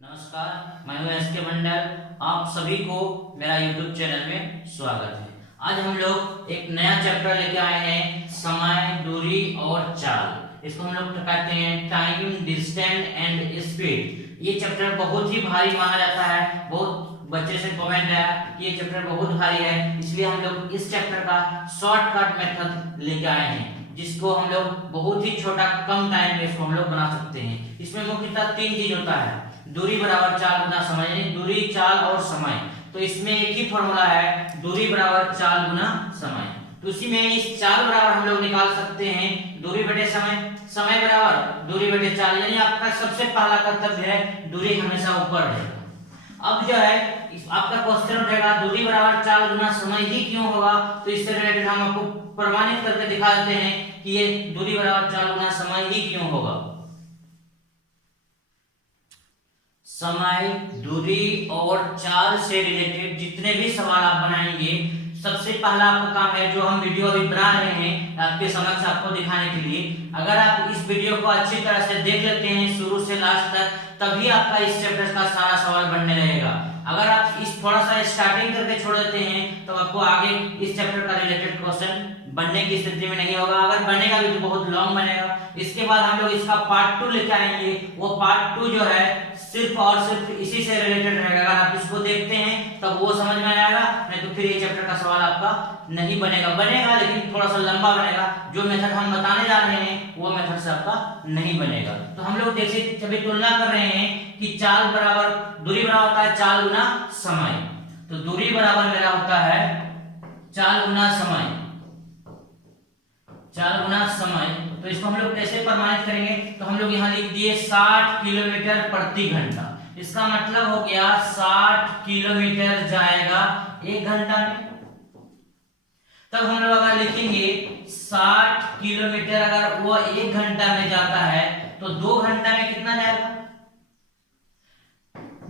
नमस्कार, मैं हूं एस के मंडल। आप सभी को मेरा यूट्यूब चैनल में स्वागत है। आज हम लोग एक नया चैप्टर लेके आए हैं, समय, दूरी और चाल। इसको हम लोग कहते हैं टाइम, डिस्टेंस एंड स्पीड। ये चैप्टर बहुत ही भारी माना जाता है। बहुत बच्चे से कमेंट आया कि ये चैप्टर बहुत भारी है, इसलिए हम लोग इस चैप्टर का शॉर्टकट मेथड लेके आए हैं, जिसको हम लोग बहुत ही छोटा कम टाइम में इसको हम लोग बना सकते हैं। इसमें मुख्यतः तीन चीज होता है, दूरी बराबर चाल गुना समय, यानी दूरी, चाल और समय। तो इसमें एक ही फॉर्मूला है, दूरी बराबर चाल गुना समय। तो उसी में इस चाल बराबर हम लोग निकाल सकते हैं दूरी बटे समय, समय बराबर दूरी बटे चाल। यानी आपका सबसे पहला कर्तव्य है दूरी हमेशा ऊपर रहेगा। अब जो है आपका क्वेश्चन उठेगा दूरी बराबर चाल गुना समय ही क्यों होगा। तो इससे रिलेटेड हम आपको प्रमाणित करके दिखा देते हैं कि ये दूरी बराबर चाल गुना समय ही क्यों होगा। समय, दूरी और चाल से रिलेटेड जितने भी सवाल आप बनाएंगे, सबसे पहला आपका काम है, जो हम वीडियो अभी बना रहे हैं आपके समक्ष आपको दिखाने के लिए, अगर आप इस वीडियो को अच्छी तरह से देख लेते हैं शुरू से लास्ट तक, तभी आपका इस चैप्टर का सारा सवाल बनने लगेगा। अगर आप इस थोड़ा सा स्टार्टिंग करके छोड़ देते हैं तो आपको आगे इस चैप्टर का रिलेटेड क्वेश्चन बनने की स्थिति में नहीं होगा। अगर बनेगा भी तो बहुत लॉन्ग बनेगा। इसके बाद हम लोग इसका पार्ट 2 लेके आएंगे। वो पार्ट 2 जो है सिर्फ और सिर्फ इसी से रिलेटेड रहेगा। अगर आप इसको देखते हैं तब वो समझ में आएगा, नहीं तो फिर ये चैप्टर का सवाल आपका नहीं बनेगा। बनेगा लेकिन थोड़ा सा लंबा बनेगा। जो मेथड हम बताने जा रहे हैं वो मेथड से आपका नहीं बनेगा। तो हम लोग देखिए अभी तुलना कर रहे हैं कि चाल बराबर दूरी बराबर होता है चाल गुना समय। तो दूरी बराबर मेरा होता है चाल गुना समय, चाल गुना समय। तो इसको हम लोग कैसे प्रमाणित करेंगे, तो हम लोग यहाँ लिख दिए 60 किलोमीटर प्रति घंटा। इसका मतलब हो गया 60 किलोमीटर जाएगा 1 घंटा में। तब हम लोग अगर लिखेंगे 60 किलोमीटर अगर वो 1 घंटा में जाता है तो 2 घंटा में कितना जाएगा।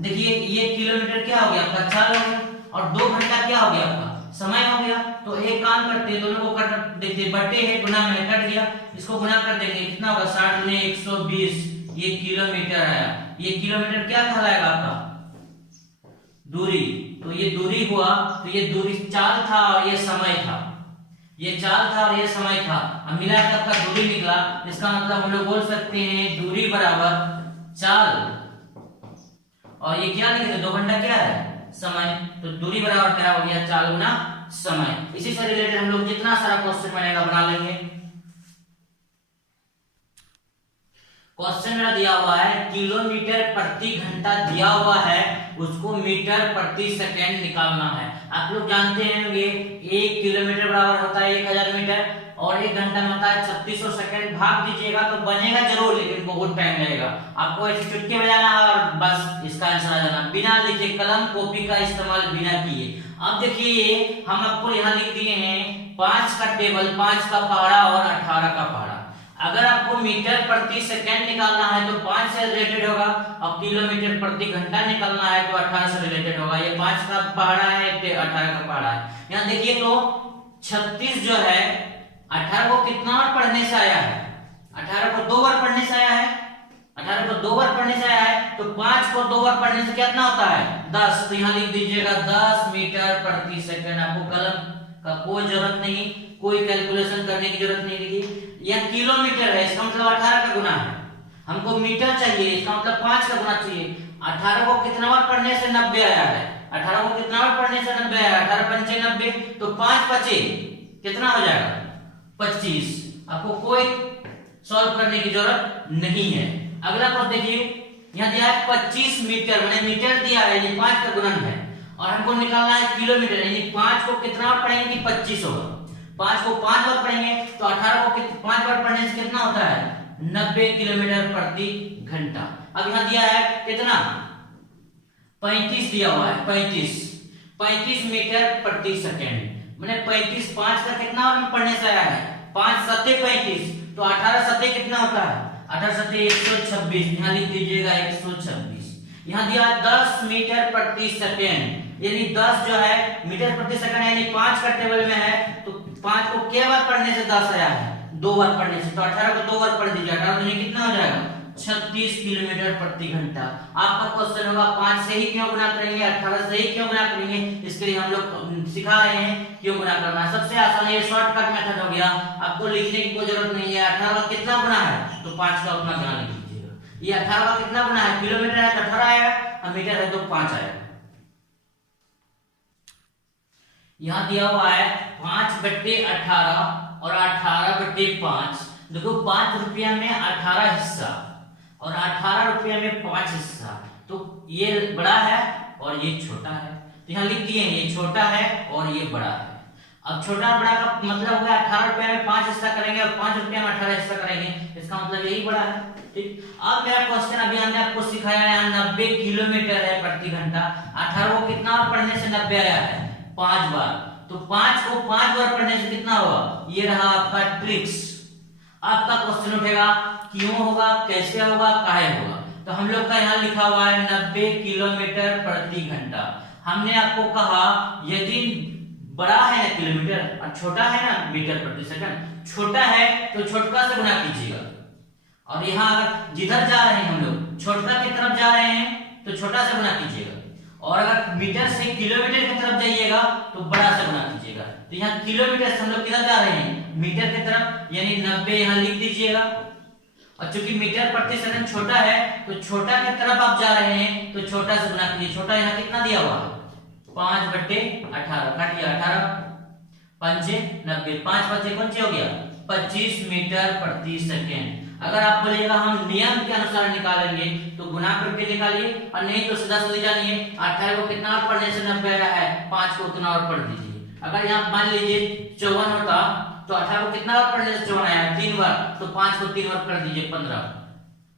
देखिए ये किलोमीटर क्या हो गया आपका चाल हो गया, और 2 घंटा क्या हो गया आपका समय हो गया। तो एक काम करते हैं, दोनों को कट देखिए, बटे है गुना में कट गया, इसको गुना कर देंगे, कितना होगा 60 गुने 120, ये किलोमीटर आया। ये किलोमीटर क्या कहलाएगा आपका दूरी। तो ये दूरी हुआ, तो ये दूरी चाल था और ये समय था, ये चाल था और ये समय था, अब मिला के आपका दूरी निकला। इसका मतलब हम लोग बोल सकते हैं दूरी बराबर चाल, और ये क्या लिखे थे 2 घंटा क्या है समय। तो दूरी बराबर क्या हो गया चाल गुना समय। इसी से रिलेटेड हम लोग जितना सारा क्वेश्चन बनेगा बना लेंगे। क्वेश्चन मेरा दिया हुआ है किलोमीटर प्रति घंटा दिया हुआ है, उसको मीटर प्रति सेकंड निकालना है। आप लोग जानते होंगे 1 किलोमीटर बराबर होता है 1000 मीटर, और 1 घंटा में होता है 3600 सेकंड। भाग दीजिएगा तो बनेगा जरूर, लेकिन बहुत टाइम लगेगा। आपको ऐसे चुटकी बजाना है और बस इसका आंसर आ जाना, बिना लिखे, कलम कॉपी का इस्तेमाल बिना किए। अब देखिए हम आपको यहाँ लिख दिए हैं 5 का टेबल, 5 का पहाड़ा और 18 का पहाड़ा। अगर आपको मीटर प्रति सेकंड निकालना है तो 5 से रिलेटेड होगा, और किलोमीटर प्रति घंटा निकालना है तो 18 से रिलेटेड होगा। ये 5 का पहाड़ा है, 18 का पहाड़ा है। यहाँ देखिए तो 36 जो है 18 को कितना बार पढ़ने से आया है, 18 को 2 बार पढ़ने से आया है, 18 को 2 बार पढ़ने से आया है, तो 5 को 2 बार पढ़ने से कितना होता है 10। तो यहाँ लिख दीजिएगा 10 मीटर प्रति सेकंड। आपको कलम का कोई जरूरत नहीं, कोई कैलकुलेशन करने की जरूरत नहीं। देखिए यह किलोमीटर है, इसका मतलब 18 का गुना है, हमको मीटर चाहिए, इसका मतलब 5 का गुना चाहिए। 18 को कितना बार पढ़ने से 90 आया है, 18 को कितना बार पढ़ने से 90 आया है, 18 पंचे 90, तो 5 बचे कितना हो जाएगा 25। आपको कोई सॉल्व करने की जरूरत नहीं है। अगला क्वेश्चन देखिए, यहाँ दिया है 25 मीटर, मैंने मीटर दिया है, ये 5 का गुणन है, और हमको निकालना है किलोमीटर, यानी 5 को कितना बार पढ़ेंगे कि 25 होगा। 5 को 5 बार पढ़ेंगे तो 18 को 5 बार पढ़ने से कितना होता है 90 किलोमीटर प्रति घंटा। अब यहाँ दिया है कितना 35 दिया हुआ है, 35 मीटर प्रति सेकंड। मैंने 35 5 का कितना बार पढ़ने से आया है 5 सत्ते 35, तो 18 सत्ते कितना होता है 18 सत्ते 126। यहाँ लिख दीजिएगा 126। यहाँ दिया 10 मीटर प्रति सेकंड, यानी 10 जो है मीटर प्रति सेकंड, यानी 5 का टेबल में है, तो 5 को क्या बार पढ़ने से 10 आया है 2 बार पढ़ने से, तो 18 को 2 बार पढ़ दीजिए, 18 दूनी कितना हो जाएगा 36 किलोमीटर प्रति घंटा। आपका क्वेश्चन होगा 5 से ही क्यों गुना करेंगे, 18 से ही क्यों गुना करेंगे, इसके लिए हम लोग सिखा रहे हैं क्यों गुना करना है। सबसे आसान ये शॉर्टकट मेथड हो गया, आपको लिखने की कोई जरूरत नहीं है। 18 का कितना गुना है तो 5 का उतना ध्यान लिख लीजिएगा। ये 18 का कितना गुना है, किलोमीटर है तो 18 आएगा और मीटर है तो 5 आएगा। यहाँ दिया हुआ है 5/18 और 18/5। देखो 5 रुपया में 18 हिस्सा और 18 रुपया में 5 हिस्सा, तो ये बड़ा है और ये छोटा है, तो यहाँ लिख दिए ये छोटा है और ये बड़ा है। अब छोटा और बड़ा का मतलब हो गया 18 रुपया में 5 हिस्सा करेंगे और 5 रुपया में 18 हिस्सा करेंगे, इसका मतलब यही बड़ा है। ठीक, अब मेरा क्वेश्चन अभी हमने आपको सिखाया है 90 किलोमीटर है प्रति घंटा। 18 को कितना बार पढ़ने से 90 आया है, 5 बार, तो 5 को 5 बार पढ़ने से कितना होगा, ये रहा आपका ट्रिक्स। आपका क्वेश्चन उठेगा क्यों होगा, कैसे होगा, काहे होगा, तो हम लोग का यहाँ लिखा हुआ है 90 किलोमीटर प्रति घंटा। हमने आपको कहा यदि बड़ा है ना किलोमीटर और छोटा है ना मीटर प्रति सेकंड, छोटा है तो छोटका से गुना कीजिएगा, और यहाँ अगर जिधर जा रहे हैं हम लोग छोटका की तरफ जा रहे हैं तो छोटा से गुना कीजिएगा, और अगर मीटर से किलोमीटर की तरफ जाइएगा तो बड़ा से गुना कीजिएगा। तो यहाँ किलोमीटर से हम लोग किधर जा रहे हैं, मीटर की तरफ, यानी 90 यहाँ लिख दीजिएगा। और चूंकि मीटर प्रति सेकंड छोटा है तो छोटा की तरफ आप जा रहे हैं तो छोटा से गुना कीजिए। छोटा यहाँ कितना दिया हुआ है, 5/18, काटिए 18 पंचे 90, 5 बचे कौन सी हो गया 25 मीटर प्रति सेकंड। अगर आप बोलिएगा हम नियम के अनुसार निकालेंगे तो गुना करके निकालिए, और नहीं तो सीधा सीधा जानिए 18 को कितना और पढ़ने से 90 आया है, 5 को उतना और पढ़ दीजिए। अगर यहाँ मान लीजिए 54 होता तो 18 को कितना बार पढ़ने से 54 आया, 3 बार, तो 5 को 3 बार कर दीजिए 15।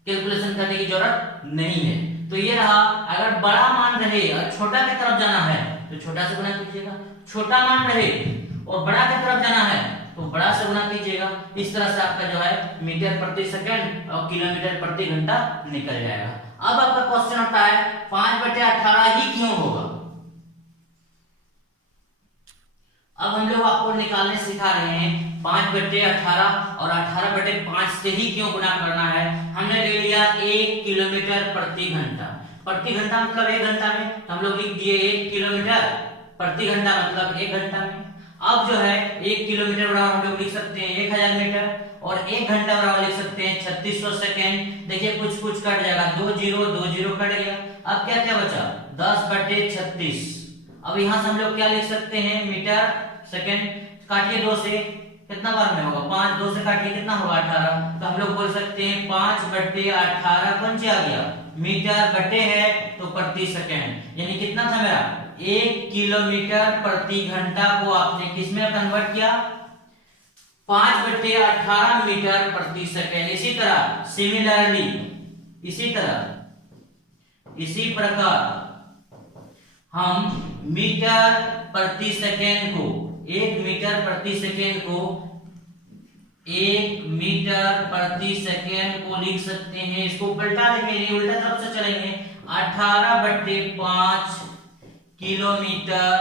कैलकुलेशन करने की जरूरत नहीं है। तो ये रहा, अगर बड़ा मान रहे और छोटा की तरफ जाना है तो छोटा से गुना कीजिएगा, छोटा मान रहे और बड़ा की तरफ जाना है तो बड़ा से गुना कीजिएगा। इस तरह से आपका जो है मीटर प्रति सेकंड और किलोमीटर प्रति घंटा निकल जाएगा। अब आपका क्वेश्चन होता है 5/18 ही क्यों होगा। अब हम लोग आपको निकालने सिखा रहे हैं 5/18 और 18/5 से ही क्यों गुना करना है। हमने ले लिया 1 किलोमीटर प्रति घंटा, प्रति घंटा मतलब 1 घंटा में, तो हम लोग लिख दिए 1 किलोमीटर प्रति घंटा मतलब 1 घंटा में। अब जो है 1 किलोमीटर बराबर हम लोग लिख सकते हैं 1000 मीटर, और 1 घंटा बराबर लिख सकते हैं 3600 सेकेंड। देखिए कुछ कुछ कट जाएगा, 2 0 कट गया। अब क्या क्या बचा, 10/36। अब यहाँ से हम लोग क्या लिख सकते हैं, मीटर सेकेंड, काटिए 2 से, कितना बार में होगा 5, 2 से काटिए कितना होगा 18। तो हम लोग बोल सकते हैं 5/18 कौन सा आ गया, मीटर बटे है तो प्रति सेकेंड, यानी कितना था मेरा 1 किलोमीटर प्रति घंटा को आपने किस में कन्वर्ट किया, 5/18 मीटर प्रति सेकेंड। इसी तरह सिमिलरली, इसी प्रकार हम मीटर प्रति सेकेंड को 1 मीटर प्रति सेकेंड को 1 मीटर प्रति सेकेंड को लिख सकते हैं। इसको पलटा देंगे, उल्टा तरफ से चलेंगे, 18/5 किलोमीटर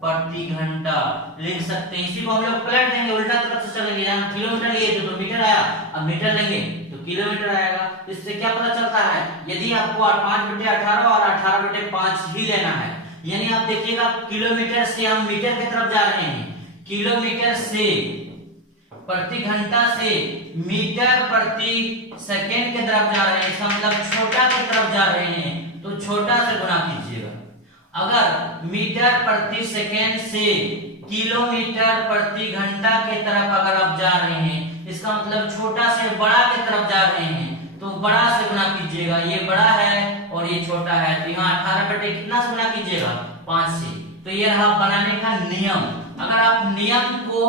प्रति घंटा लिख सकते हैं। इसी को हम लोग पलट देंगे, उल्टा तरफ से चलेंगे, यहाँ किलोमीटर लिए थे तो मीटर आया, अब मीटर लेंगे तो किलोमीटर आएगा। इससे क्या पता चलता है, यदि आपको 5/18 और 18/5 ही लेना है, यानी आप देखिएगा किलोमीटर से हम मीटर की तरफ जा रहे हैं, किलोमीटर से प्रति घंटा से मीटर प्रति सेकेंड की तरफ जा रहे हैं, इसका मतलब छोटा की तरफ जा रहे हैं तो छोटा से गुना कीजिएगा। अगर मीटर प्रति सेकेंड से किलोमीटर प्रति घंटा की तरफ अगर आप जा रहे हैं, इसका मतलब छोटा से बड़ा की तरफ जा रहे हैं तो बड़ा से गुना कीजिएगा। ये बड़ा है और ये छोटा है, तो यहाँ 18 कितना से गुना कीजिएगा 5 से। तो ये रहा बनाने का नियम। अगर आप नियम को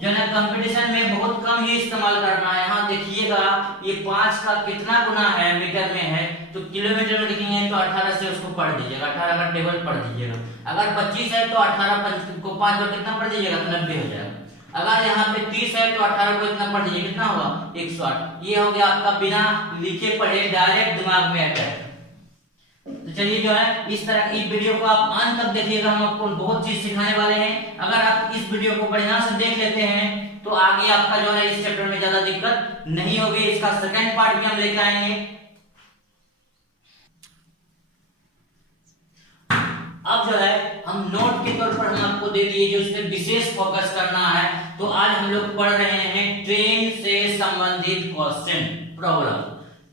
जो है कंपटीशन में बहुत कम ही इस्तेमाल करना है। यहाँ देखिएगा ये 5 का कितना गुना है, मीटर में है तो किलोमीटर में लिखेंगे तो 18 से उसको पढ़ दीजिएगा, 18 का टेबल पढ़ दीजिएगा। अगर 25 है तो 18 को 5 बार कितना पढ़ दीजिएगा, 90 हो जाएगा। अगर यहाँ पे 30 है तो 18 को इतना पढ़ दीजिए, कितना होगा 108। ये हो गया आपका बिना लिखे पढ़े डायरेक्ट दिमाग में अटैक। तो चलिए जो है इस तरह की वीडियो को आप अंत तक देखिएगा, हम आपको बहुत चीज सिखाने वाले हैं। अगर आप इस वीडियो को बढ़िया से देख लेते हैं तो आगे आपका जो है इस चैप्टर में ज्यादा दिक्कत नहीं होगी। इसका सेकंड पार्ट भी हम लेकर आएंगे, अब जो है हम नोट के तौर पर हम आपको दे दिए जो इसमें विशेष फोकस करना है। तो आज हम लोग पढ़ रहे हैं ट्रेन से संबंधित क्वेश्चन प्रॉब्लम।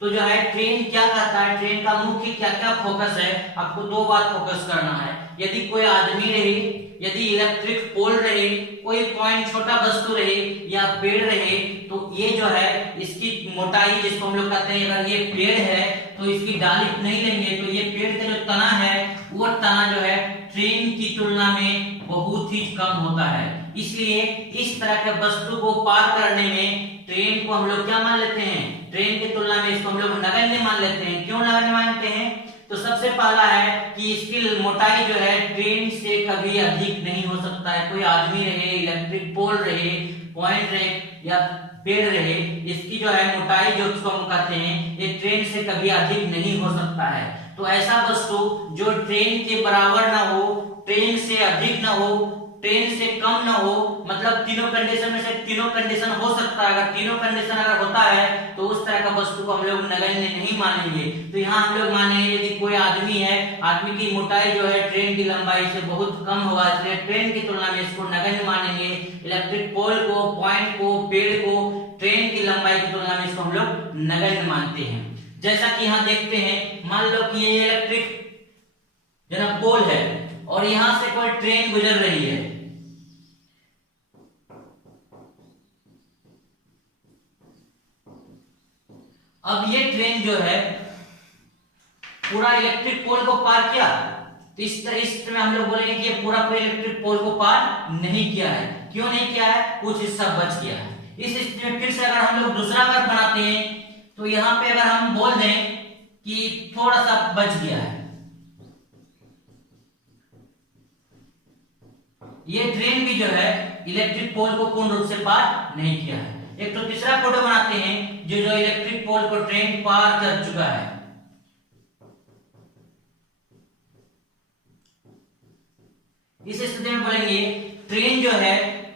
तो जो है ट्रेन क्या कहता है, ट्रेन का मुख्य क्या क्या फोकस है, आपको दो बात फोकस करना है। यदि कोई आदमी रहे, यदि इलेक्ट्रिक पोल रहे, कोई पॉइंट छोटा वस्तु रहे या पेड़ रहे, तो ये जो है इसकी मोटाई जिसको हम लोग कहते हैं, अगर ये पेड़ है तो इसकी डाली नहीं लेंगे तो ये पेड़ का जो तना है वो तना जो है ट्रेन की तुलना में बहुत ही कम होता है। इसलिए इस तरह के वस्तु को पार करने में ट्रेन को हम लोग क्या मान लेते हैं, ट्रेन की तुलना में इसको हम लोग नगण्य मान लेते हैं। क्यों नगण्य मानते हैं? तो सबसे पहला है कि इसकी मोटाई जो है ट्रेन से कभी अधिक नहीं हो सकता है। कोई आदमी रहे, इलेक्ट्रिक पोल रहे, पॉइंट रहे या पेड़ रहे, इसकी जो है मोटाई जो उसको हम कहते हैं ये ट्रेन से कभी अधिक नहीं हो सकता है। तो ऐसा वस्तु जो ट्रेन के बराबर ना हो, ट्रेन से अधिक ना हो, ट्रेन से कम ना हो, मतलब तीनों कंडीशन में से तीनों कंडीशन हो सकता है। अगर तीनों कंडीशन अगर होता है तो उस तरह का वस्तु को हम लोग नगण्य नहीं मानेंगे। तो यहाँ हम लोग मानेंगे यदि कोई आदमी है, आदमी की मोटाई जो है ट्रेन की लंबाई से बहुत कम होगा, इसलिए ट्रेन की तुलना में इसको नगण्य मानेंगे। इलेक्ट्रिक पोल को, पॉइंट को, पेड़ को ट्रेन की लंबाई की तुलना में इसको हम लोग नगण्य मानते हैं। जैसा कि यहाँ देखते हैं, मान लो कि ये इलेक्ट्रिक जो पोल है और यहां से कोई ट्रेन गुजर रही है। अब ये ट्रेन जो है पूरा इलेक्ट्रिक पोल को पार किया, तो इस तरह में हम लोग बोलेंगे कि ये पूरा इलेक्ट्रिक पोल को पार नहीं किया है। क्यों नहीं किया है? कुछ हिस्सा बच गया है। इस स्थिति में फिर से अगर हम लोग दूसरा बार बनाते हैं तो यहाँ पे अगर हम बोल दें कि थोड़ा सा बच गया है, ये ट्रेन भी जो है इलेक्ट्रिक पोल को पूर्ण रूप से पार नहीं किया है। एक तो तीसरा फोटो बनाते हैं जो इलेक्ट्रिक पोल को ट्रेन पार कर चुका है। इस स्थिति में बोलेंगे ट्रेन जो है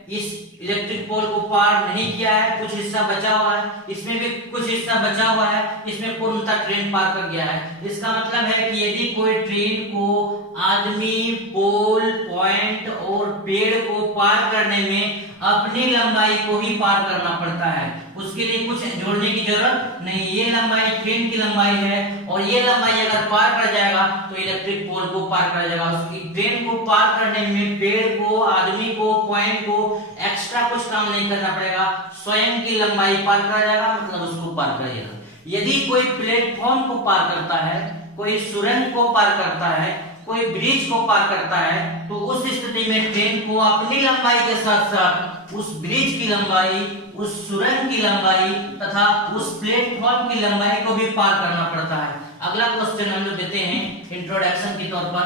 इस इलेक्ट्रिक पोल को पार नहीं किया है, कुछ हिस्सा बचा हुआ है, इसमें भी कुछ हिस्सा बचा हुआ है, इसमें पूर्णतः ट्रेन पार कर गया है। इसका मतलब है कि यदि कोई ट्रेन को आदमी, पोल, पॉइंट और पेड़ को पार करने में अपनी लंबाई को ही पार करना पड़ता है, उसके लिए कुछ जोड़ने की जरूरत नहीं। ये लंबाई ट्रेन की लंबाई है और ये लंबाई अगर पार कर जाएगा तो इलेक्ट्रिक पोल को पार कर जाएगा। उसकी ट्रेन को पार करने में पेड़ को, आदमी को, पॉइंट को एक्स्ट्रा कुछ काम नहीं करना पड़ेगा, स्वयं की लंबाई पार कर जाएगा, मतलब उसको पार कर जाएगा। यदि कोई प्लेटफॉर्म को पार करता है, कोई सुरंग को पार करता है, कोई ब्रिज को पार करता है, तो उस स्थिति में ट्रेन को अपनी लंबाई के साथ साथ उस ब्रिज की लंबाई, उस सुरंग की लंबाई तथा उस प्लेटफॉर्म की लंबाई को भी पार करना पड़ता है। अगला क्वेश्चन हम लोग देते हैं इंट्रोडक्शन के तौर पर।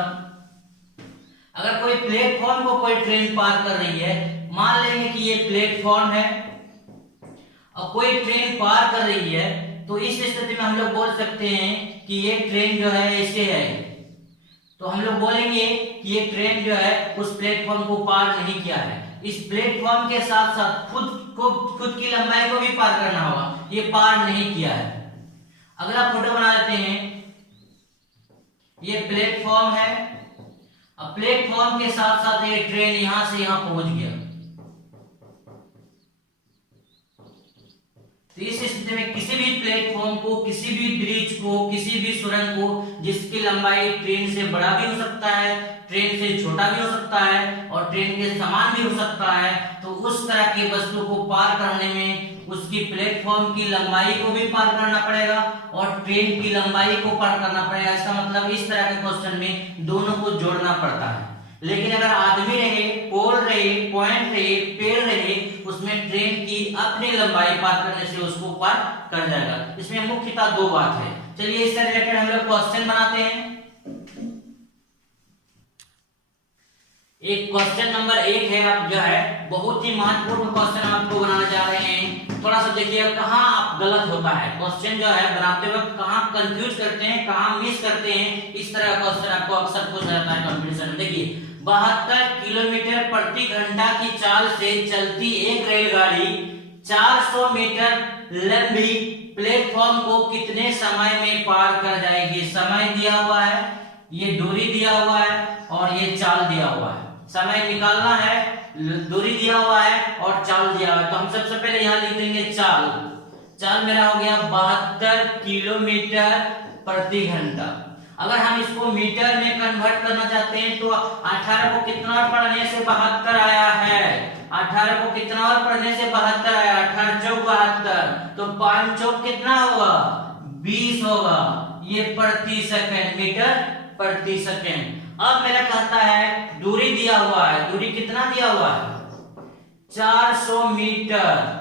अगर कोई प्लेटफॉर्म को कोई ट्रेन पार कर रही है, मान लेंगे कि ये प्लेटफॉर्म है और कोई ट्रेन पार कर रही है, तो इस स्थिति में हम लोग बोल सकते हैं कि ये ट्रेन जो है ऐसे है। तो हम लोग बोलेंगे कि ये ट्रेन जो है उस प्लेटफॉर्म को पार नहीं किया है। इस प्लेटफॉर्म के साथ साथ खुद की लंबाई को भी पार करना होगा, ये पार नहीं किया है। अगला फोटो बना लेते हैं। ये प्लेटफॉर्म है, अब प्लेटफॉर्म के साथ साथ ये ट्रेन यहां से यहां पहुंच गया। तो इस स्थिति में किसी भी प्लेटफॉर्म को, किसी भी ब्रिज को, किसी भी सुरंग को जिसकी लंबाई ट्रेन से बड़ा भी हो सकता है, ट्रेन से छोटा भी हो सकता है और ट्रेन के समान भी हो सकता है, तो उस तरह की वस्तु को पार करने में उसकी प्लेटफॉर्म की लंबाई को भी पार करना पड़ेगा और ट्रेन की लंबाई को पार करना पड़ेगा। इसका मतलब इस तरह के क्वेश्चन में दोनों को जोड़ना पड़ता है। लेकिन अगर आदमी रहे, पोल रहे, पॉइंट रहे, पेड़ रहे, उसमें ट्रेन की अपनी लंबाई पार करने से उसको पार कर जाएगा। इसमें मुख्यतः दो बात है। चलिए इससे रिलेटेड हम लोग क्वेश्चन बनाते हैं। एक क्वेश्चन नंबर 1 है, अब जो है बहुत ही महत्वपूर्ण क्वेश्चन आपको बनाने जा रहे हैं। थोड़ा सा देखिए कहाँ आप गलत होता है, क्वेश्चन जो है बनाते वक्त कहाँ कंफ्यूज करते हैं, कहाँ मिस करते हैं। इस तरह का क्वेश्चन आपको अक्सर पूछा जाता है कंपटीशन में। देखिए 72 किलोमीटर प्रति घंटा की चाल से चलती एक रेलगाड़ी 400 मीटर लंबी प्लेटफॉर्म को कितने समय में पार कर जाएगी? समय दिया हुआ है, ये दूरी दिया हुआ है और ये चाल दिया हुआ है। समय निकालना है, दूरी दिया हुआ है और चाल दिया हुआ है। तो हम सबसे पहले यहाँ लिख देंगे चाल। चाल मेरा हो गया 72 किलोमीटर प्रति घंटा। अगर हम इसको मीटर में कन्वर्ट करना चाहते हैं तो 18 को कितना और पढ़ने से 72 आया है, 18 को कितना और पढ़ने से 72 आया, 18 चौक 72, तो 5 चौक कितना होगा 20 होगा। ये प्रति सेकंड, मीटर प्रति सेकंड। अब मेरा कहता है दूरी दिया हुआ है, दूरी कितना दिया हुआ है 400 मीटर।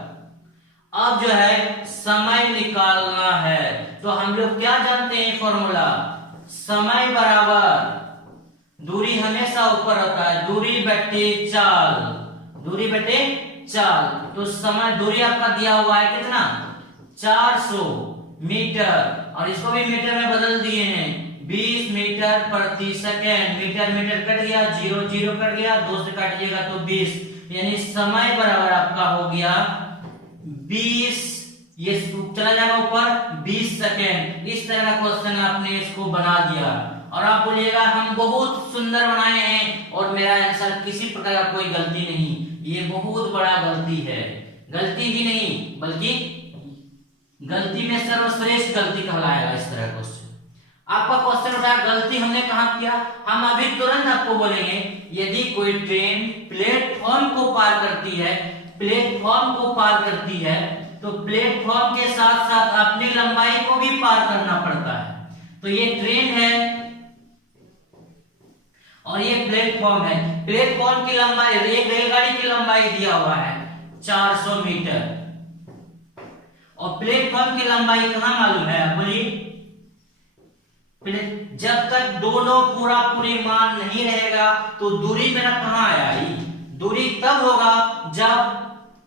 अब जो है समय निकालना है, तो हम लोग क्या जानते हैं फॉर्मूला, समय बराबर दूरी हमेशा ऊपर होता है, दूरी बटे चाल, दूरी बटे चाल। तो समय, दूरी आपका दिया हुआ है कितना 400 मीटर और इसको भी मीटर में बदल दिए हैं 20 मीटर प्रति सेकेंड। मीटर मीटर कट गया, 0 0 कट गया, 2 से काटिएगा तो 20, यानी समय बराबर आपका हो गया 20, ये चला जाएगा ऊपर 20 सेकेंड। इस तरह का क्वेश्चन आपने इसको बना दिया और आप बोलिएगा हम बहुत सुंदर बनाए हैं और मेरा आंसर किसी प्रकार का कोई गलती नहीं। ये बहुत बड़ा गलती है, गलती ही नहीं बल्कि गलती में सर्वश्रेष्ठ गलती कहलाएगा इस तरह क्वेश्चन। आपका क्वेश्चन उठा गलती हमने कहाँ किया, हम अभी तुरंत आपको बोलेंगे यदि कोई ट्रेन प्लेटफॉर्म को पार करती है, प्लेटफॉर्म को पार करती है तो प्लेटफॉर्म के साथ साथ अपनी लंबाई को भी पार करना पड़ता है। तो ये ट्रेन है और ये प्लेटफॉर्म है। प्लेटफॉर्म की लंबाई, एक रेलगाड़ी की लंबाई दिया हुआ है 400 मीटर और प्लेटफॉर्म की लंबाई कहां मालूम है आप बोलिए। जब तक दोनों पूरा पूरी मान नहीं रहेगा तो दूरी मेरा कहां आया, दूरी तब होगा जब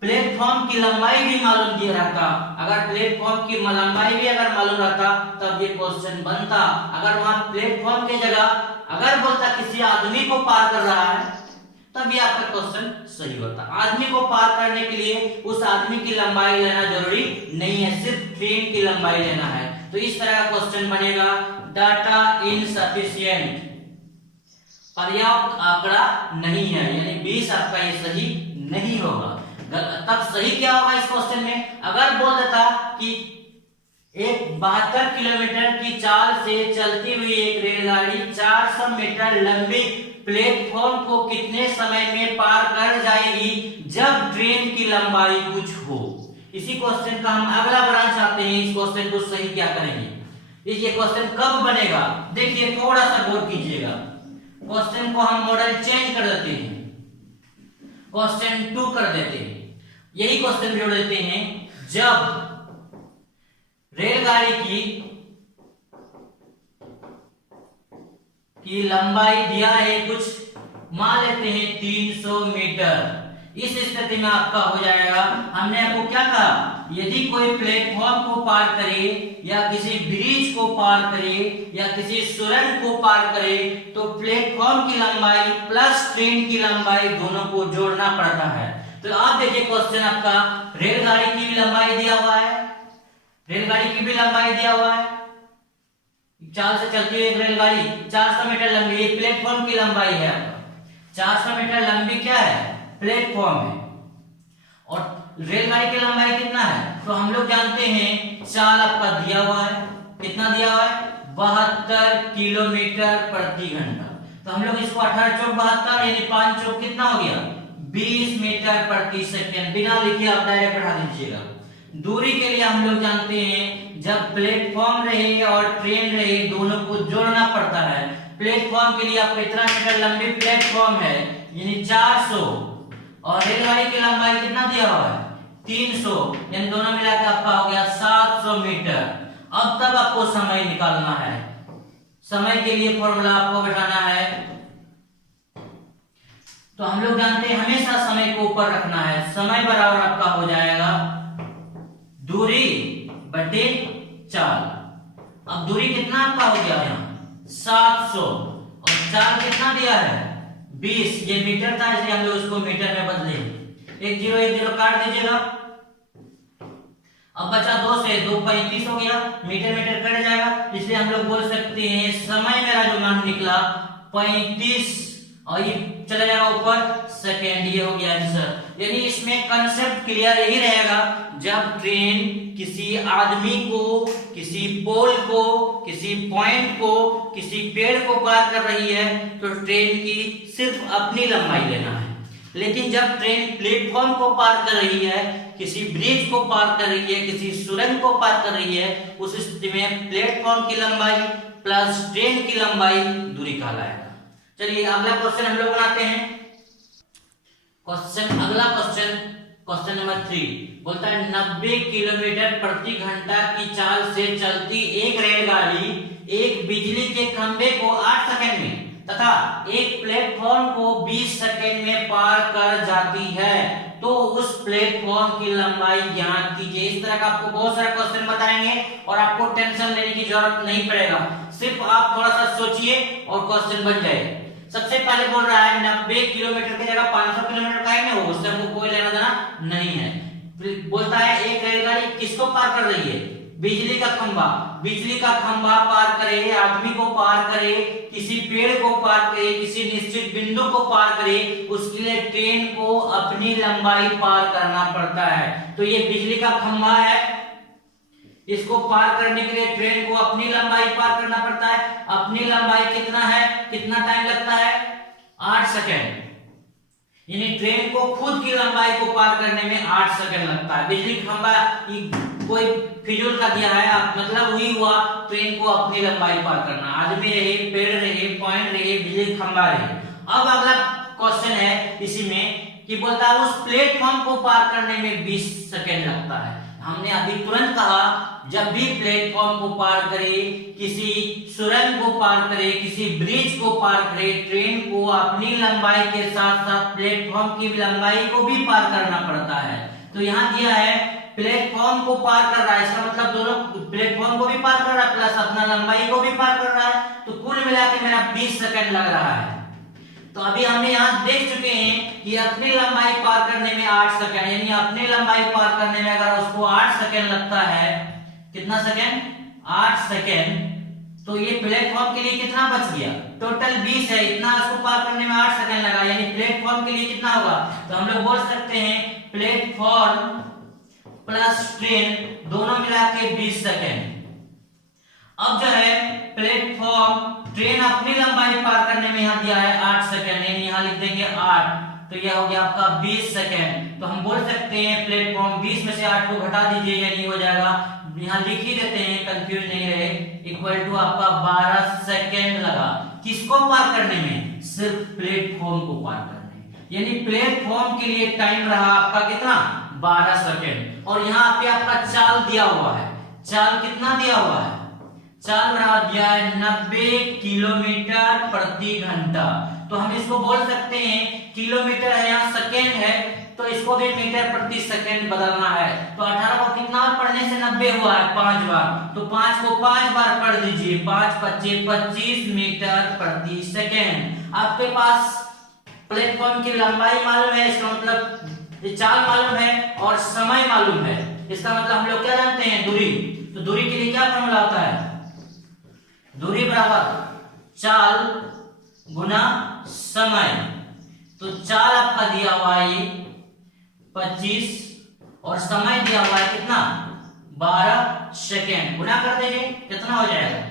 प्लेटफॉर्म की लंबाई भी मालूम दिया रहता। अगर प्लेटफॉर्म की लंबाई भी अगर मालूम रहता तब ये क्वेश्चन बनता। अगर वहां प्लेटफॉर्म की जगह अगर बोलता किसी आदमी को पार कर रहा है तब ये आपका क्वेश्चन सही होता। आदमी को पार करने के लिए उस आदमी की लंबाई लेना जरूरी नहीं है, सिर्फ ट्रेन की लंबाई लेना है। तो इस तरह का क्वेश्चन बनेगा डाटा इनसफिशिएंट, पर्याप्त आंकड़ा नहीं है, यानी 20 आपका ये सही नहीं होगा। तब सही क्या होगा इस क्वेश्चन में, अगर बोल देता कि एक 72 किलोमीटर की चाल से चलती हुई एक रेलगाड़ी 400 मीटर लंबी प्लेटफॉर्म को कितने समय में पार कर जाएगी जब ट्रेन की लंबाई कुछ हो। इसी क्वेश्चन का हम अगला ब्रांच आते हैं, इस क्वेश्चन को सही क्या करेंगे, ये क्वेश्चन कब बनेगा। देखिए थोड़ा सा गौर कीजिएगा, क्वेश्चन को हम मॉडल चेंज कर देते हैं, क्वेश्चन 2 कर देते हैं, यही क्वेश्चन जोड़ देते हैं। जब रेलगाड़ी की लंबाई दिया है कुछ, मान लेते हैं 300 मीटर, इस स्थिति में आपका हो जाएगा, हमने आपको क्या कहा, यदि कोई प्लेटफॉर्म को पार करे या किसी ब्रिज को पार करे या किसी सुरंग को पार करे तो प्लेटफॉर्म की लंबाई प्लस ट्रेन की लंबाई दोनों को जोड़ना पड़ता है। तो आप देखिए क्वेश्चन आपका रेलगाड़ी की भी लंबाई दिया हुआ है, रेलगाड़ी की भी लंबाई दिया हुआ है, चाल से चलती हुई एक रेलगाड़ी 400 मीटर लंबी, एक प्लेटफॉर्म की लंबाई है आपका 400 मीटर लंबी, क्या है प्लेटफॉर्म है, और रेलगाड़ी की लंबाई कितना है, तो हम लोग जानते हैं चाल आपका दिया हुआ है, कितना दिया हुआ है 72 किलोमीटर प्रति घंटा। तो हम लोग इसको 18 चौक 72 यानी 5 चौक कितना हो गया 20 मीटर प्रति सेकंड, बिना लिखे आप डायरेक्ट बढ़ा दीजिएगा। दूरी के लिए हम लोग जानते हैं जब प्लेटफॉर्म रहे और ट्रेन रहे दोनों को जोड़ना पड़ता है। प्लेटफॉर्म के लिए आपको इतना मीटर लंबी प्लेटफॉर्म है यानी 400 और रेलगाड़ी की लंबाई कितना दिया हुआ है 300, यानी दोनों मिलाकर आपका हो गया 700 मीटर। अब तक आपको समय निकालना है, समय के लिए फॉर्मूला आपको बैठाना है। तो हम लोग जानते हैं हमेशा समय को ऊपर रखना है, समय बराबर आपका हो जाएगा दूरी बटे चाल। अब दूरी कितना आपका हो गया यहाँ 700 और चाल कितना दिया है 20, ये मीटर था इसलिए हम लोग उसको मीटर में बदले, 1 0 काट दीजिएगा। अब बचा 2 से 2 35 हो गया, मीटर मीटर कट जाएगा इसलिए हम लोग बोल सकते हैं समय मेरा जो मान निकला 35 और ये चला जाएगा ऊपर सेकेंड, ये हो गया आंसर। यानी इसमें कंसेप्ट क्लियर यही रहेगा, जब ट्रेन किसी आदमी को, किसी पोल को, किसी पॉइंट को, किसी पेड़ को पार कर रही है तो ट्रेन की सिर्फ अपनी लंबाई लेना है। लेकिन जब ट्रेन प्लेटफॉर्म को पार कर रही है, किसी ब्रिज को पार कर रही है, किसी सुरंग को पार कर रही है, उस स्थिति में प्लेटफॉर्म की लंबाई प्लस ट्रेन की लंबाई दूरी कहलाएगा। चलिए अगला क्वेश्चन हम लोग बनाते हैं। अगला क्वेश्चन नंबर 3 बोलता है 90 किलोमीटर प्रति घंटा की चाल से चलती एक रेलगाड़ी एक बिजली के खंभे को 8 सेकंड में तथा एक प्लेटफॉर्म को 20 सेकंड में पार कर जाती है, तो उस प्लेटफॉर्म की लंबाई ज्ञात कीजिए। इस तरह का आपको बहुत सारे क्वेश्चन बताएंगे और आपको टेंशन लेने की जरूरत नहीं पड़ेगा, सिर्फ आप थोड़ा सा सोचिए और क्वेश्चन बन जाए। सबसे पहले बोल रहा है 90 किलोमीटर की जगह 500 किलोमीटर का है ना, उससे हमको कोई लेना देना नहीं है। बोलता है एक रेलगाड़ी किसको पार कर रही है? बिजली का खंभा। बिजली का खंभा पार करे, आदमी को पार करे, किसी पेड़ को पार करे, किसी निश्चित बिंदु को पार करे, उसके लिए ट्रेन को अपनी लंबाई पार करना पड़ता है। तो ये बिजली का खंभा है, इसको पार करने के लिए ट्रेन को अपनी लंबाई पार करना पड़ता है। अपनी लंबाई कितना है, कितना टाइम लगता है? 8 सेकंड। यानी ट्रेन को खुद की लंबाई को पार करने में 8 सेकंड लगता है। बिजली का खंभा कोई फिजूल का दिया है, मतलब वही हुआ ट्रेन को अपनी लंबाई पार करना। आदमी रहे, पेड़ रहे, पॉइंट रहे, बिजली का खंभा रहे। अब अगला क्वेश्चन है इसी में कि बोलता है उस प्लेटफॉर्म को पार करने में 20 सेकंड लगता है। हमने अभी तुरंत कहा जब भी प्लेटफॉर्म को पार करे, किसी सुरंग को पार करे, किसी ब्रिज को पार करे, ट्रेन को अपनी लंबाई के साथ साथ प्लेटफॉर्म की लंबाई को भी पार करना पड़ता है। तो यहाँ दिया है प्लेटफॉर्म को पार कर रहा है, इसका मतलब दोनों प्लेटफॉर्म को भी पार कर रहा है प्लस अपना लंबाई को भी पार कर रहा है, तो कुल मिला के मेरा 20 सेकंड लग रहा है। तो अभी हमने यहाँ देख चुके हैं कि अपनी लंबाई पार करने में 8 सेकंड, यानी अपनी लंबाई पार करने में अगर उसको 8 सेकंड लगता है, कितना सेकंड? 8 सेकंड। तो ये प्लेटफॉर्म के लिए कितना बच गया? टोटल 20 है, इतना उसको पार करने में 8 सेकंड लगा, यानी प्लेटफॉर्म के लिए कितना होगा? तो हम लोग बोल सकते हैं प्लेटफॉर्म प्लस ट्रेन दोनों मिला के 20 सेकंड। अब जो है प्लेटफॉर्म ट्रेन अपनी लंबाई पार करने में यहाँ दिया है 8 सेकंड, यानी यहाँ लिख देंगे 8, तो यह हो गया आपका 20 सेकंड। तो हम बोल सकते हैं प्लेटफॉर्म 20 में से 8 को घटा दीजिए, यानी हो जाएगा, यहाँ लिख ही देते हैं कंफ्यूज नहीं रहे, इक्वल टू आपका 12 सेकंड लगा। किसको पार करने में? सिर्फ प्लेटफॉर्म को पार करने में, यानी प्लेटफॉर्म के लिए टाइम रहा आपका कितना? 12 सेकंड। और यहाँ पे आपका चाल दिया हुआ है, चाल कितना दिया हुआ है? चाल बराबर दिया है 90 किलोमीटर प्रति घंटा। तो हम इसको बोल सकते हैं किलोमीटर है, यहाँ सेकेंड है, तो इसको भी मीटर प्रति सेकेंड बदलना है। तो 18 को कितना बार पढ़ने से 90 हुआ है? 5 बार। तो 5 को 5 बार पढ़ दीजिए, 5 25 25 मीटर प्रति सेकेंड। आपके पास प्लेटफॉर्म की लंबाई मालूम है, इसका मतलब चाल मालूम है और समय मालूम है, इसका मतलब हम लोग क्या जानते हैं? दूरी। तो दूरी के लिए क्या फॉर्मूला होता है? दूरी बराबर चाल गुना समय। तो चाल आपका दिया हुआ है 25 और समय दिया हुआ है कितना? 12 सेकेंड। गुना कर दीजिए, कितना हो जाएगा?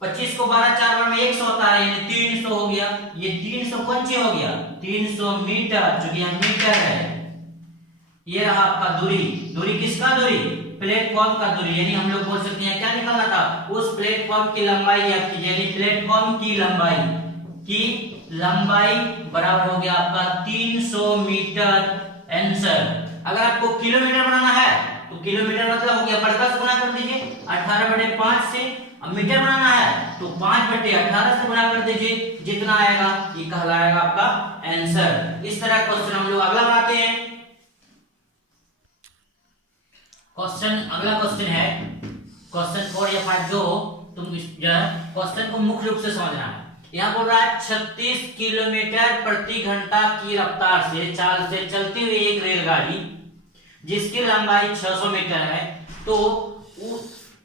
25 को 12 4 बार में 100 होता है, यानी 300 हो गया। ये 300 कौन सी हो गया? 300 मीटर, जो कि मीटर है। ये रहा आपका दूरी। दूरी किसका दूरी? प्लेटफॉर्म का दूरी। यानी हम लोग बोल सकते हैं क्या निकालना था? उस प्लेटफॉर्म की लंबाई याद कीजिए, यानी प्लेटफॉर्म की लंबाई बराबर हो गया आपका 300 मीटर आंसर। अगर आपको किलोमीटर बनाना है तो किलोमीटर मतलब हो गया बड़का से गुना कर दीजिए 18/5 से। अब मीटर बनाना है तो 5/18 से गुना कर दीजिए, जितना आएगा ये कहलाएगा आपका आंसर। इस तरह क्वेश्चन हम लोग अगला बनाते हैं। अगला क्वेश्चन है क्वेश्चन 4 या 5, जो तुम क्वेश्चन को मुख्य रूप से समझना है। यहाँ बोल रहा है 36 किलोमीटर प्रति घंटा की रफ्तार से चाल से चलती हुई एक रेलगाड़ी जिसकी लंबाई 600 मीटर है, तो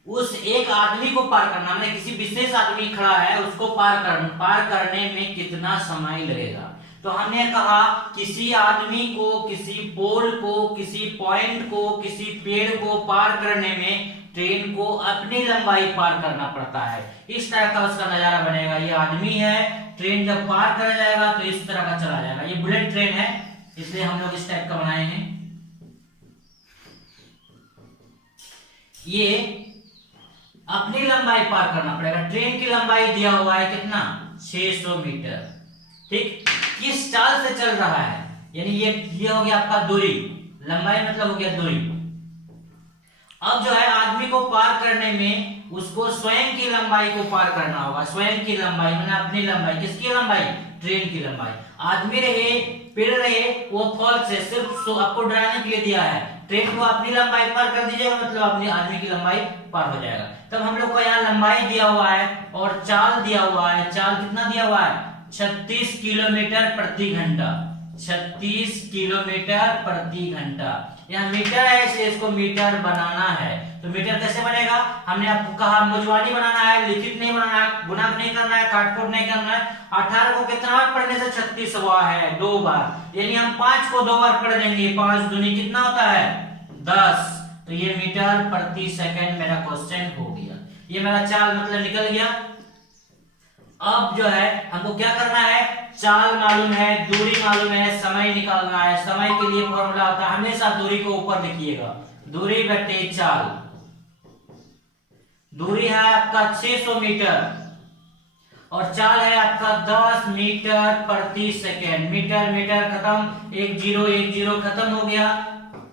उस एक आदमी को पार करना, मतलब किसी विशेष आदमी खड़ा है उसको पार करने में कितना समय लगेगा। तो हमने कहा किसी आदमी को, किसी पोल को, किसी पॉइंट को, किसी पेड़ को पार करने में ट्रेन को अपनी लंबाई पार करना पड़ता है। इस तरह का उसका नजारा बनेगा। ये आदमी है, ट्रेन जब पार कर जाएगा तो इस तरह का चला जाएगा। ये बुलेट ट्रेन है, इसलिए हम लोग इस टाइप का बनाए हैं। ये अपनी लंबाई पार करना पड़ेगा। ट्रेन की लंबाई दिया हुआ है कितना, 600 मीटर। ठीक, किस चाल से चल रहा है, यानी ये हो गया आपका दूरी, लंबाई मतलब हो गया दूरी। अब जो है आदमी को पार करने में उसको स्वयं की लंबाई को पार करना होगा। स्वयं की लंबाई मैंने अपनी लंबाई, किसकी लंबाई, ट्रेन की लंबाई। आदमी रहे, पेड़ रहे, वो फॉल्स है, सिर्फ आपको डराने के लिए दिया है। ट्रेन को अपनी लंबाई पार कर दीजिएगा, मतलब अपनी आदमी की लंबाई पार हो जाएगा। तब हम लोग को यहाँ लंबाई दिया हुआ है और चाल दिया हुआ है। चाल कितना दिया हुआ है, 36 किलोमीटर प्रति घंटा। 36 किलोमीटर प्रति घंटा। यहाँ मीटर है इसलिए इसको मीटर बनाना है। तो मीटर कैसे बनेगा, हमने आपको कहा मुजवानी बनाना है, लिखित नहीं बनाना है, गुणा नहीं करना है, काटकोट नहीं करना है। 18 को कितना बार पढ़ने से 36 हुआ है, 2 बार, यानी हम 5 को 2 बार पढ़ देंगे। 5 दूनी कितना होता है, 10। तो ये मीटर प्रति सेकंड मेरा क्वेश्चन हो गया। ये मेरा चाल मतलब निकल गया। अब जो है हमको क्या करना है, चाल मालूम है, दूरी मालूम है, समय निकालना है। समय के लिए फॉर्मूला होता है, हमेशा दूरी को ऊपर लिखिएगा, दूरी बटे चाल। दूरी है आपका 600 मीटर और चाल है आपका 10 मीटर प्रति सेकेंड। मीटर मीटर खत्म, 1 0 खत्म हो गया।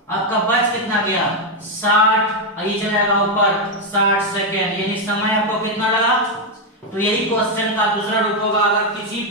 आपका बच कितना गया, 60। ये चलेगा ऊपर 60 सेकेंड, यानी समय आपको कितना लगा। तो यही क्वेश्चन का दूसरा रूप होगा। अगर किसी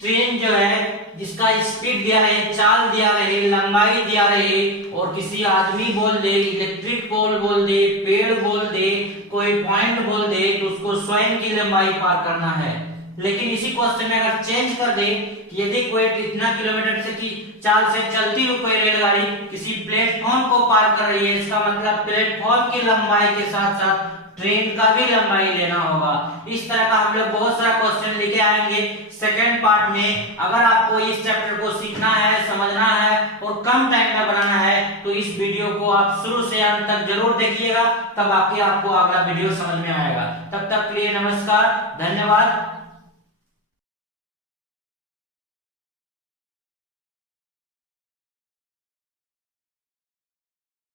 ट्रेन जो है जिसका स्पीड दिया रहे, चाल दिया रहे, लंबाई दिया रहे और किसी आदमी बोल दे, इलेक्ट्रिक पोल बोल दे, पेड़ बोल दे, कोई पॉइंट बोल दे, तो उसको स्वयं की लंबाई पार करना है। लेकिन इसी क्वेश्चन में अगर चेंज कर दे कि यदि कोई इतना किलोमीटर से की चाल से चलती हुई कोई रेलगाड़ी किसी प्लेटफॉर्म को पार कर रही है, इसका मतलब प्लेटफॉर्म की लंबाई के साथ साथ ट्रेन का भी लंबाई लेना होगा। इस तरह का हम लोग बहुत सारा क्वेश्चन लेके आएंगे सेकंड पार्ट में। अगर आपको इस चैप्टर को सीखना है, समझना है और कम टाइम में बनाना है तो इस वीडियो को आप शुरू से अंत तक जरूर देखिएगा, तब आपको अगला वीडियो समझ में आएगा। तब तक के लिए नमस्कार, धन्यवाद।